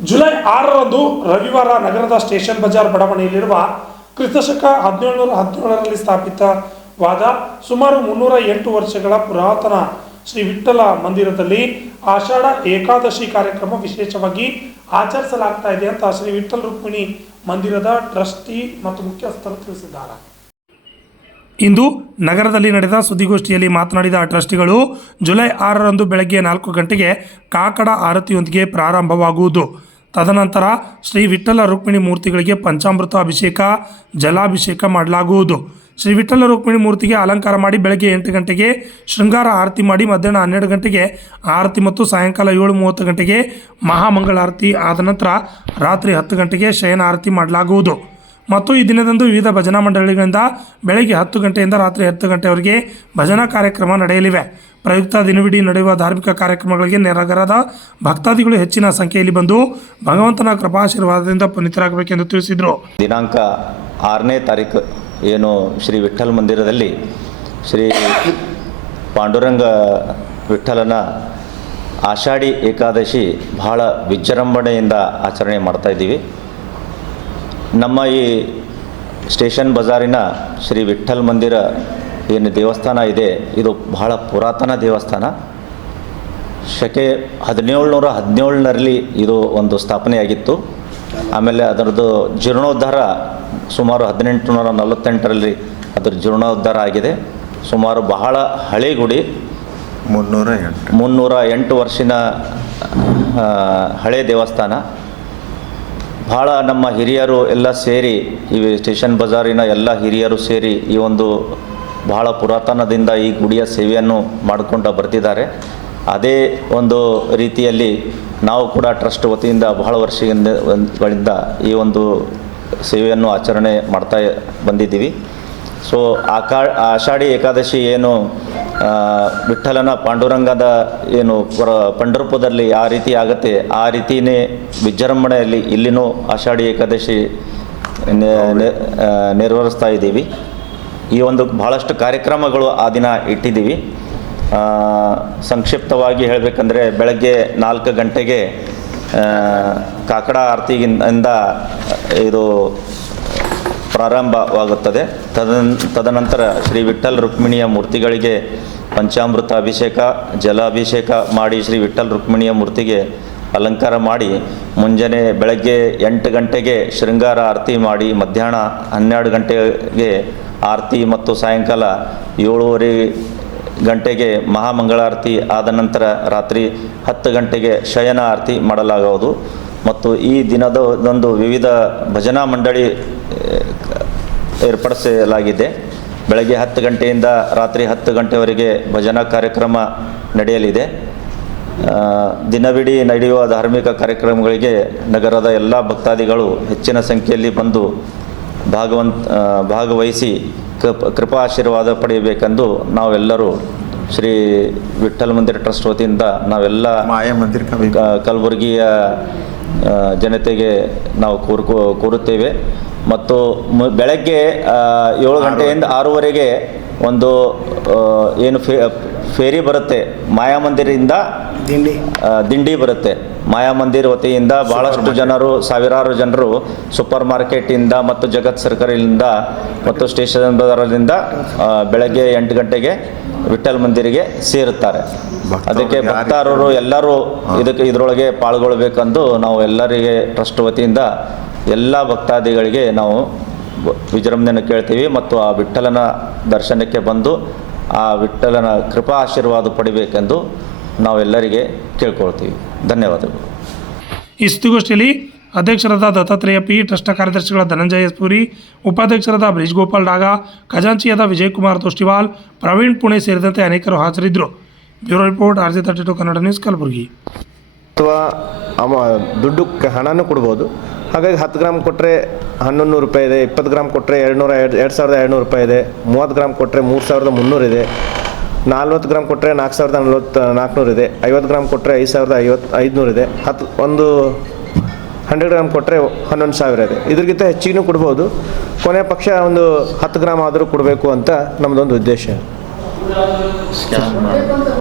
July 6ರಂದು ರವಿವಾರ ನಗರದ station Bazaar ಬಡಾವಣೆಯಲ್ಲಿರುವ ಕ್ರಿಸ್ತಶಕ 1717ರಲ್ಲಿ ಸ್ಥಾಪಿತವಾದ ಸುಮಾರು 308 ವರ್ಷಗಳ ಪುರಾತನ ಶ್ರೀ ವಿಠ್ಠಲ ಮಂದಿರದಲ್ಲಿ ಆಷಾಢ ಏಕಾದಶಿ ಕಾರ್ಯಕ್ರಮ ವಿಶೇಷವಾಗಿ ಆಚರಿಸಲಾಗ್ತಾ ಇದೆ ಅಂತ ಶ್ರೀ ವಿಠ್ಠಲ ರುಕ್ಮಿಣಿ ಮಂದಿರದ ಟ್ರಸ್ಟಿ ಮತ್ತು ಮುಖ್ಯಸ್ಥರು ತಿಳಿಸಿದ್ದಾರೆ. ಇಂದು ನಗರದಲ್ಲಿ ನಡೆದ ಸುದ್ದಿಗೋಷ್ಠಿಯಲ್ಲಿ ಮಾತನಾಡಿದ ಟ್ರಸ್ಟಿಗಳು, ಜುಲೈ 6ರಂದು ಬೆಳಗ್ಗೆ 4 ಗಂಟೆಗೆ ಕಾಕಡ ಆರತಿಯೊಂದಿಗೆ ಪ್ರಾರಂಭವಾಗುವುದು. ತದನಂತರ ಶ್ರೀ ವಿಠ್ಠಲ ರುಕ್ಮಿಣಿ ಮೂರ್ತಿಗಳಿಗೆ ಪಂಚಾಮೃತ ಅಭಿಷೇಕ, ಜಲಾಭಿಷೇಕ ಮಾಡಲಾಗುವುದು. ಶ್ರೀ ವಿಠ್ಠಲ ರುಕ್ಮಿಣಿ ಮೂರ್ತಿಗೆ ಅಲಂಕಾರ ಮಾಡಿ ಬೆಳಗ್ಗೆ 8 ಗಂಟೆಗೆ ಶೃಂಗಾರ ಆರತಿ ಮಾಡಿ ಮಧ್ಯಾಹ್ನ 12 ಗಂಟೆಗೆ ಆರತಿ ಮತ್ತು ಸಾಯಂಕಾಲ 7:30 ಗಂಟೆಗೆ ಮಹಾಮಂಗಳಾರತಿ ಆದ ನಂತರ ರಾತ್ರಿ 10 ಗಂಟೆಗೆ ಶಯನ ಆರತಿ ಮಾಡಲಾಗುವುದು. ಮತ್ತು ಈ ದಿನದಂದು ವಿವಿಧ ಭಜನಾ ಮಂಡಳಿಗಳಿಂದ ಬೆಳಗ್ಗೆ 10 ಗಂಟೆಯಿಂದ ರಾತ್ರಿ 10 ಗಂಟೆವರೆಗೆ ಭಜನಾ ಕಾರ್ಯಕ್ರಮ ನಡೆಯಲಿವೆ. ಪ್ರಯುಕ್ತ ದಿನವಿಡೀ ನಡೆಯುವ ಧಾರ್ಮಿಕ ಕಾರ್ಯಕ್ರಮಗಳಿಗೆ ನಗರದ ಭಕ್ತಾದಿಗಳು ಹೆಚ್ಚಿನ ಸಂಖ್ಯೆಯಲ್ಲಿ ಬಂದು ಭಗವಂತನ ಕೃಪಾಶೀರ್ವಾದದಿಂದ ಪುನೀತರಾಗಬೇಕೆಂದು ತಿಳಿಸಿದರು. ದಿನಾಂಕ 6ನೇ ತಾರೀಕು ಏನು ಶ್ರೀ ವಿಠ್ಠಲ ಮಂದಿರದಲ್ಲಿ ಶ್ರೀ ಪಾಂಡುರಂಗ ವಿಠ್ಠಲನ ಆಷಾಢಿ ಏಕಾದಶಿ ಬಹಳ ವಿಜೃಂಭಣೆಯಿಂದ ಆಚರಣೆ ಮಾಡ್ತಾ ಇದ್ದೀವಿ. ನಮ್ಮ ಈ ಸ್ಟೇಷನ್ ಬಜಾರಿನ ಶ್ರೀ ವಿಠ್ಠಲ ಮಂದಿರ ಏನು ದೇವಸ್ಥಾನ ಇದೆ, ಇದು ಬಹಳ ಪುರಾತನ ದೇವಸ್ಥಾನ. ಶಕೆ 1717ರಲ್ಲಿ ಇದು ಒಂದು ಸ್ಥಾಪನೆಯಾಗಿತ್ತು. ಆಮೇಲೆ ಅದರದ್ದು ಜೀರ್ಣೋದ್ಧಾರ ಸುಮಾರು 1848ರಲ್ಲಿ ಅದರ ಜೀರ್ಣೋದ್ಧಾರ ಆಗಿದೆ. ಸುಮಾರು ಬಹಳ ಹಳೆ ಗುಡಿ, 308 ವರ್ಷದ ಹಳೆ ದೇವಸ್ಥಾನ. ಭಾಳ ನಮ್ಮ ಹಿರಿಯರು ಎಲ್ಲ ಸೇರಿ, ಈ ಸ್ಟೇಷನ್ ಬಜಾರಿನ ಎಲ್ಲ ಹಿರಿಯರು ಸೇರಿ ಈ ಒಂದು ಬಹಳ ಪುರಾತನದಿಂದ ಈ ಗುಡಿಯ ಸೇವೆಯನ್ನು ಮಾಡಿಕೊಂಡು ಬರ್ತಿದ್ದಾರೆ. ಅದೇ ಒಂದು ರೀತಿಯಲ್ಲಿ ನಾವು ಕೂಡ ಟ್ರಸ್ಟ್ ವತಿಯಿಂದ ಬಹಳ ವರ್ಷಗಳಿಂದ ಈ ಒಂದು ಸೇವೆಯನ್ನು ಆಚರಣೆ ಮಾಡ್ತಾ ಬಂದಿದ್ದೀವಿ. ಸೊ ಆಷಾಢಿ ಏಕಾದಶಿ ಏನು ವಿಠ್ಠಲನ ಪಾಂಡುರಂಗದ ಏನು ಪಂಢರಪುರದಲ್ಲಿ ಆ ರೀತಿ ಆಗುತ್ತೆ, ಆ ರೀತಿಯೇ ವಿಜೃಂಭಣೆಯಲ್ಲಿ ಇಲ್ಲಿನೂ ಆಷಾಢಿ ಏಕಾದಶಿ ನೆರವೇರಿಸ್ತಾ ಇದ್ದೀವಿ. ಈ ಒಂದು ಬಹಳಷ್ಟು ಕಾರ್ಯಕ್ರಮಗಳು ಆ ದಿನ ಇಟ್ಟಿದ್ದೀವಿ. ಸಂಕ್ಷಿಪ್ತವಾಗಿ ಹೇಳಬೇಕಂದ್ರೆ ಬೆಳಗ್ಗೆ 4 ಗಂಟೆಗೆ ಕಾಕಡ ಆರತಿಯಿಂದ ಇದು ಪ್ರಾರಂಭವಾಗುತ್ತದೆ. ತದನಂತರ ಶ್ರೀ ವಿಠ್ಠಲ ರುಕ್ಮಿಣಿಯ ಮೂರ್ತಿಗಳಿಗೆ ಪಂಚಾಮೃತ ಅಭಿಷೇಕ, ಜಲಾಭಿಷೇಕ ಮಾಡಿ ಶ್ರೀ ವಿಠ್ಠಲ ರುಕ್ಮಿಣಿಯ ಮೂರ್ತಿಗೆ ಅಲಂಕಾರ ಮಾಡಿ ಮುಂಜಾನೆ ಬೆಳಗ್ಗೆ 8 ಗಂಟೆಗೆ ಶೃಂಗಾರ ಆರತಿ ಮಾಡಿ ಮಧ್ಯಾಹ್ನ 12 ಗಂಟೆಗೆ ಆರತಿ ಮತ್ತು ಸಾಯಂಕಾಲ 7:30 ಗಂಟೆಗೆ ಮಹಾಮಂಗಳಾರತಿ ಆದ ನಂತರ ರಾತ್ರಿ 10 ಗಂಟೆಗೆ ಶಯನ ಆರತಿ ಮಾಡಲಾಗುವುದು. ಮತ್ತು ಈ ದಿನದಂದು ವಿವಿಧ ಭಜನಾ ಮಂಡಳಿ ಏರ್ಪಡಿಸಲಾಗಿದೆ. ಬೆಳಗ್ಗೆ 10 ಗಂಟೆಯಿಂದ ರಾತ್ರಿ 10 ಗಂಟೆವರೆಗೆ ಭಜನಾ ಕಾರ್ಯಕ್ರಮ ನಡೆಯಲಿದೆ. ದಿನವಿಡೀ ನಡೆಯುವ ಧಾರ್ಮಿಕ ಕಾರ್ಯಕ್ರಮಗಳಿಗೆ ನಗರದ ಎಲ್ಲ ಭಕ್ತಾದಿಗಳು ಹೆಚ್ಚಿನ ಸಂಖ್ಯೆಯಲ್ಲಿ ಬಂದು ಭಾಗವಹಿಸಿ ಕೃಪಾ ಆಶೀರ್ವಾದ ಪಡೆಯಬೇಕೆಂದು ನಾವೆಲ್ಲರೂ ಶ್ರೀ ವಿಠ್ಠಲ ಮಂದಿರ ಟ್ರಸ್ಟ್ ವತಿಯಿಂದ ನಾವೆಲ್ಲ ಕಲಬುರಗಿಯ ಜನತೆಗೆ ನಾವು ಕೋರುತ್ತೇವೆ. ಮತ್ತು ಬೆಳಗ್ಗೆ 7 ಗಂಟೆಯಿಂದ 6:00ವರೆಗೆ ಒಂದು ಏನು ಫೇರಿ ಬರುತ್ತೆ, ಮಾಯಾಮಂದಿರದಿಂದ ದಿಂಡಿ ಬರುತ್ತೆ. ಮಾಯಾಮಂದಿರ ವತಿಯಿಂದ ಭಾಳಷ್ಟು ಜನರು, ಸಾವಿರಾರು ಜನರು ಸೂಪರ್ ಮಾರ್ಕೆಟಿಂದ ಮತ್ತು ಜಗತ್ ಸರ್ಕಲಿಂದ ಮತ್ತು ಸ್ಟೇಷನ್ ಬಜಾರದಿಂದ ಬೆಳಗ್ಗೆ 8 ಗಂಟೆಗೆ ವಿಠ್ಠಲ ಮಂದಿರಿಗೆ ಸೇರುತ್ತಾರೆ. ಅದಕ್ಕೆ ಭಕ್ತಾರರು ಎಲ್ಲರೂ ಇದರೊಳಗೆ ಪಾಲ್ಗೊಳ್ಬೇಕೆಂದು ನಾವು ಎಲ್ಲರಿಗೆ ಟ್ರಸ್ಟ್ ವತಿಯಿಂದ ಎಲ್ಲ ಭಕ್ತಾದಿಗಳಿಗೆ ನಾವು ವಿಜೃಂಭಣೆಯನ್ನು ಕೇಳ್ತೀವಿ. ಮತ್ತು ಆ ವಿಠ್ಠಲನ ದರ್ಶನಕ್ಕೆ ಬಂದು ಆ ವಿಠ್ಠಲನ ಕೃಪಾ ಆಶೀರ್ವಾದ ಪಡಿಬೇಕೆಂದು ನಾವೆಲ್ಲರಿಗೆ ಕೇಳ್ಕೊಳ್ತೀವಿ. ಧನ್ಯವಾದಗಳು. ಈ ಸುದ್ದಿಗೋಷ್ಠಿಯಲ್ಲಿ ಅಧ್ಯಕ್ಷರಾದ ದತ್ತಾತ್ರೇಯ ಪಿ, ಟ್ರಸ್ಟ್ ಕಾರ್ಯದರ್ಶಿಗಳ ಧನಂಜಯ ಪುರಿ, ಉಪಾಧ್ಯಕ್ಷರಾದ ಬ್ರಿಜ್ ಗೋಪಾಲ್ ಡಾಗಾ, ಖಜಾಂಚಿಯಾದ ವಿಜಯಕುಮಾರ್ ತೋಷ್ಟಿವಾಲ್, ಪ್ರವೀಣ್ ಪುಣೆ ಸೇರಿದಂತೆ ಅನೇಕರು ಹಾಜರಿದ್ದರು. Bureau report, RJ32 Kannada news, Kalaburagi. ಅಥವಾ ದುಡ್ಡು ಹಣನೂ ಕೊಡ್ಬೋದು. ಹಾಗಾಗಿ 10 ಗ್ರಾಮ್ ಕೊಟ್ಟರೆ 1100 ರೂಪಾಯಿ ಇದೆ, 20 ಗ್ರಾಮ್ ಕೊಟ್ಟರೆ 2200 ರೂಪಾಯಿ ಇದೆ, 30 ಗ್ರಾಮ್ ಕೊಟ್ಟರೆ 3300 ಇದೆ, 40 ಗ್ರಾಮ್ ಕೊಟ್ಟರೆ 4400 ಇದೆ, 50 ಗ್ರಾಮ್ ಕೊಟ್ಟರೆ 5500 ಇದೆ, 100 ಗ್ರಾಮ್ ಕೊಟ್ಟರೆ 11,000 ಇದೆ. ಇದಕ್ಕಿಂತ ಹೆಚ್ಚಿಗೂ ಕೊಡ್ಬೋದು. ಕೊನೆ ಪಕ್ಷ ಒಂದು 10 ಗ್ರಾಮ್ ಆದರೂ ಕೊಡಬೇಕು ಅಂತ ನಮ್ಮದೊಂದು ಉದ್ದೇಶ.